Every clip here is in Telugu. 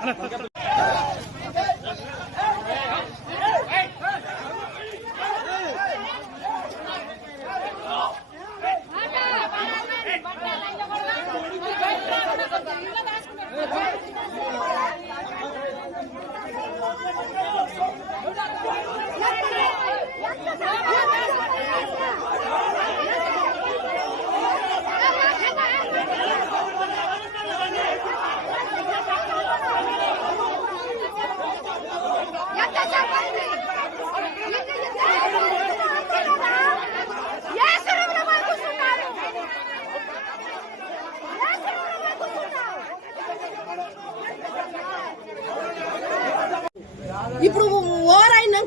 ಅಲ್ಲ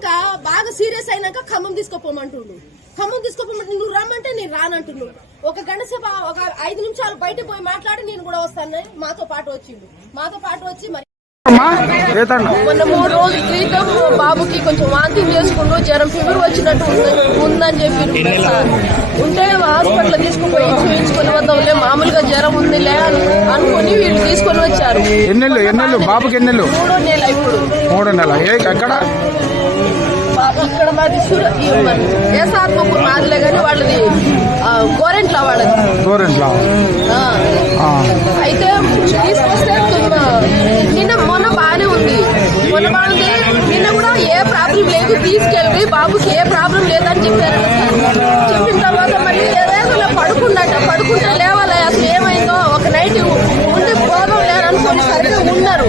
అయినాక బాగా సీరియస్ అయినాక ఖమ్మం తీసుకోపోమంటుండు. ఖమ్మం తీసుకోపోమంటే నువ్వు రమ్మంటే నేను రానంటుండు. ఒక గంట సేపు ఒక ఐదు నిమిషాలు బయటకు పోయి మాట్లాడి నేను కూడా వస్తాను. మాతో పాటు వచ్చిండు. మాతో పాటు వచ్చి మరి మొన్న మూడు రోజుల క్రితం బాబుకి కొంచెం వాంతి చేసుకుంటూ జ్వరం ఫీవర్ వచ్చినట్టు ఉంది- ఉందని చెప్పి ఉంటే హాస్పిటల్ తీసుకుపోయి చూపించుకొని వద్దాంలే మామూలుగా జ్వరం ఉందిలే అని అనుకుని వీళ్ళు తీసుకొని వచ్చారు. ఎన్నెళ్ళు ఎన్నెళ్ళు బాబుకి ఎన్నెళ్ళు మూడో నెల ఇప్పుడు. మూడు నెల. ఎక్కడ? ఇక్కడ మాది ముగ్గురు మాదిలే కానీ వాళ్ళది గోరెంట్ల వాళ్ళది. గోరెంట్ల. అయితే తీసుకొస్తే నిన్న మొన్న బాగానే ఉంది. మొన్న బాగుంది. నిన్న కూడా ఏ ప్రాబ్లం లేదు తీసుకెళ్ళి బాబుకి ఏ ప్రాబ్లం లేదని చెప్పారు చెప్పిన తర్వాత మళ్ళీ ఏదేదో పడుకున్నట్ట పడుకుంటే లేవాలి అసలు ఏమైందో ఒక నైట్ ఉండి పోదాం లేరనుకొని సరిగ్గా ఉన్నారు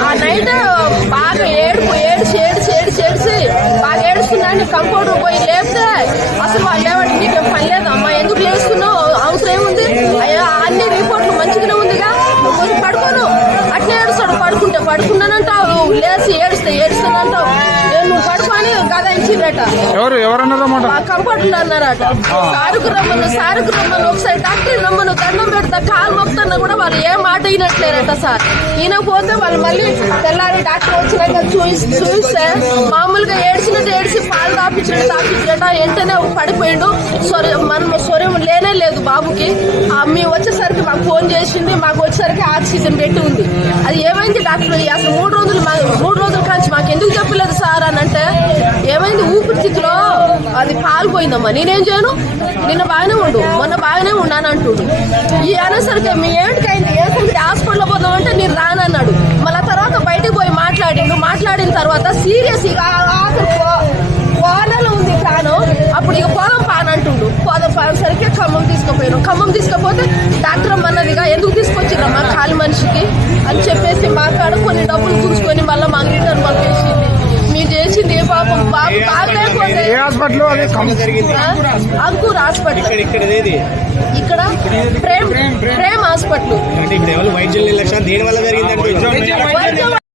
ఆ నైట్ బాగా ఏడుపు ఏడిచి ఏడిచి ఏడిచి ఏడిచి బాగా ఏడుస్తున్నాను కంపౌండర్ పోయి లేపితే అసలు వాళ్ళు ఏమంటే నీకేం పని లేదు అమ్మా ఎందుకు లేస్తున్నావు అవసరం ఏముంది అయ్యా అన్ని రిపోర్ట్లు మంచిగానే ఉందిగా నువ్వు కొంచెం పడుకోను అట్లే ఏడుస్తాడు పడుకుంటే పడుకున్నానంటావు లేచి ఏడుస్తే ఏడుస్తానంటావు నేను పడుకొని గద ఇచ్చిందట ఎవరు ఎవరన్నారన్నమాట మా కంపౌండర్లు అన్నారట. సారుకు రమ్మను సారుకు రమ్మను ఒకసారి డాక్టర్ రమ్మను దండం పెడతా కాలు మొక్కుతున్నా కూడా వాళ్ళు ఏ మాట వినట్లేరట సార్. ఈయనపోతే వాళ్ళు మళ్ళీ తెల్లారి డాక్టర్ వచ్చినాక చూసి చూస్తే మామూలుగా ఏడ్చినట్టు ఏడిచి పాలు తాపించినట్టు తాపించినట్ట వెంటనే పడిపోయిండు. సొర మనం స్వరం లేనే లేదు బాబుకి మేము వచ్చేసరికి మాకు ఫోన్ చేసింది మాకు వచ్చేసరికి ఆక్సిజన్ పెట్టి ఉంది. అది ఏమైంది డాక్టర్? అసలు మూడు రోజులు మూడు రోజుల కాంచి మాకు ఎందుకు చెప్పలేదు సార్ అని అంటే ఏమైంది ఊపిరితిత్తులో? అది పాల్పోయిందమ్మా నేనేం చేయను? నిన్న బాగానే ఉండు. మొన్న బాగానే ఉన్నాను అంటుండు. ఈ అనేసరికి మీ ఏంటికైంది ఏ సంగతి హాస్పిటల్ పోదాం అంటే నేను రానన్నాడు మళ్ళీ తర్వాత బయటకు పోయి మాట్లాడిండు మాట్లాడిన తర్వాత సీరియస్ ఇక ఆఖరి కోనలో ఉంది ప్రాణం అప్పుడు ఇక పోదాం పానంటుండు పోదాం పానేసరికి ఖమ్మం తీసుకుపోయాను ఖమ్మం తీసుకపోతే డాక్టర్ అన్నదిగా ఎందుకు తీసుకొచ్చిరమ్మా కాలి మనిషికి? అని చెప్పేసి మాట్లాడు కొన్ని డబ్బులు కూర్చుకొని మళ్ళీ మా రిటర్న్ పంపేసింది మీరు చేసింది ఏ పాపం? బాబు బాగలేకపోతే. అంకూర్ హాస్పిటల్. ఇక్కడ ప్రేమ్ ప్రేమ్ హాస్పిటల్. వైద్యం